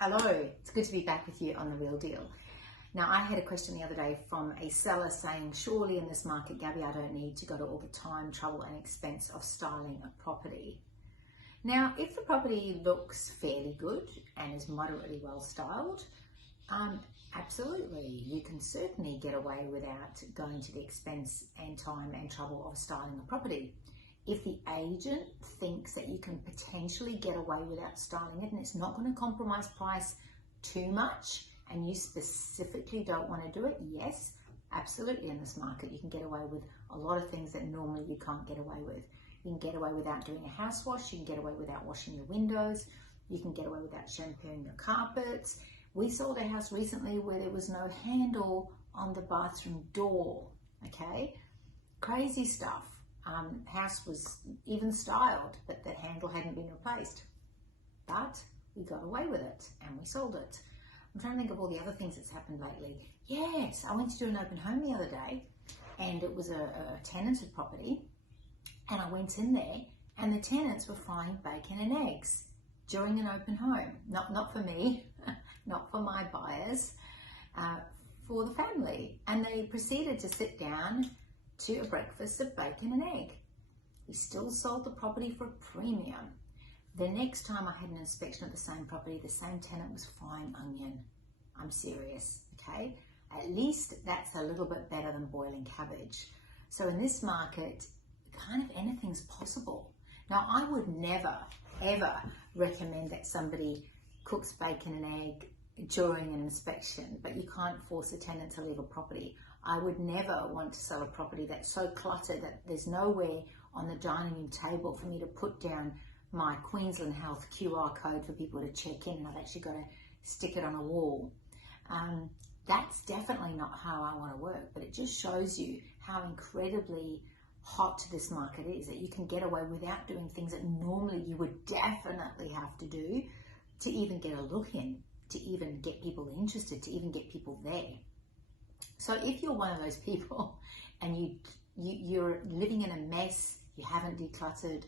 Hello, it's good to be back with you on The Real Deal. Now, I had a question the other day from a seller saying, surely in this market, Gabby, I don't need to go to all the time, trouble and expense of styling a property. Now, if the property looks fairly good and is moderately well styled, absolutely, you can certainly get away without going to the expense and time and trouble of styling a property. If the agent thinks that you can potentially get away without styling it and it's not going to compromise price too much and you specifically don't want to do it, yes, absolutely in this market you can get away with a lot of things that normally you can't get away with. You can get away without doing a house wash, you can get away without washing your windows, you can get away without shampooing your carpets. We sold a house recently where there was no handle on the bathroom door, okay? Crazy stuff. House was even styled, but the handle hadn't been replaced. But we got away with it and we sold it. I'm trying to think of all the other things that's happened lately. Yes, I went to do an open home the other day and it was a tenanted property, and I went in there and the tenants were frying bacon and eggs during an open home. Not for me, not for my buyers, for the family. And they proceeded to sit down to a breakfast of bacon and egg. We still sold the property for a premium. The next time I had an inspection of the same property, the same tenant was frying onion. I'm serious, okay? At least that's a little bit better than boiling cabbage. So in this market, kind of anything's possible. Now, I would never, ever recommend that somebody cooks bacon and egg during an inspection, but you can't force a tenant to leave a property. I would never want to sell a property that's so cluttered that there's nowhere on the dining room table for me to put down my Queensland Health QR code for people to check in, and I've actually got to stick it on a wall. That's definitely not how I want to work, but it just shows you how incredibly hot this market is, that you can get away without doing things that normally you would definitely have to do to even get a look in, to even get people interested, to even get people there. So if you're one of those people and you're living in a mess, you haven't decluttered,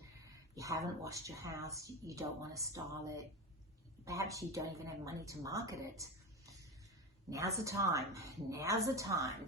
you haven't washed your house, you don't want to style it, perhaps you don't even have money to market it, now's the time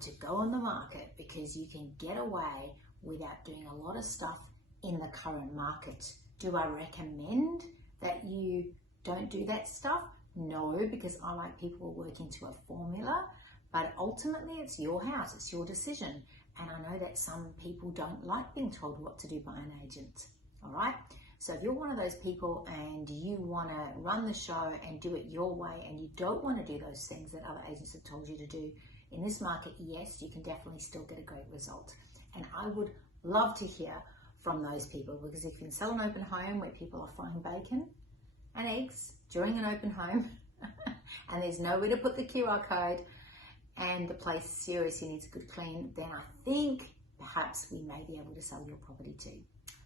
to go on the market, because you can get away without doing a lot of stuff in the current market. Do I recommend that you don't do that stuff? No, because I like people working to a formula. But ultimately, it's your house, it's your decision. And I know that some people don't like being told what to do by an agent, all right? So if you're one of those people and you wanna run the show and do it your way, and you don't wanna do those things that other agents have told you to do, in this market, yes, you can definitely still get a great result. And I would love to hear from those people, because if you can sell an open home where people are frying bacon and eggs during an open home, and there's nowhere to put the QR code, and the place seriously needs a good clean, then I think perhaps we may be able to sell your property too.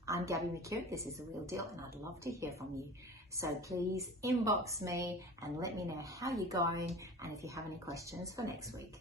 I'm Gaby McCure, this is The Real Deal, and I'd love to hear from you. So please inbox me and let me know how you're going and if you have any questions for next week.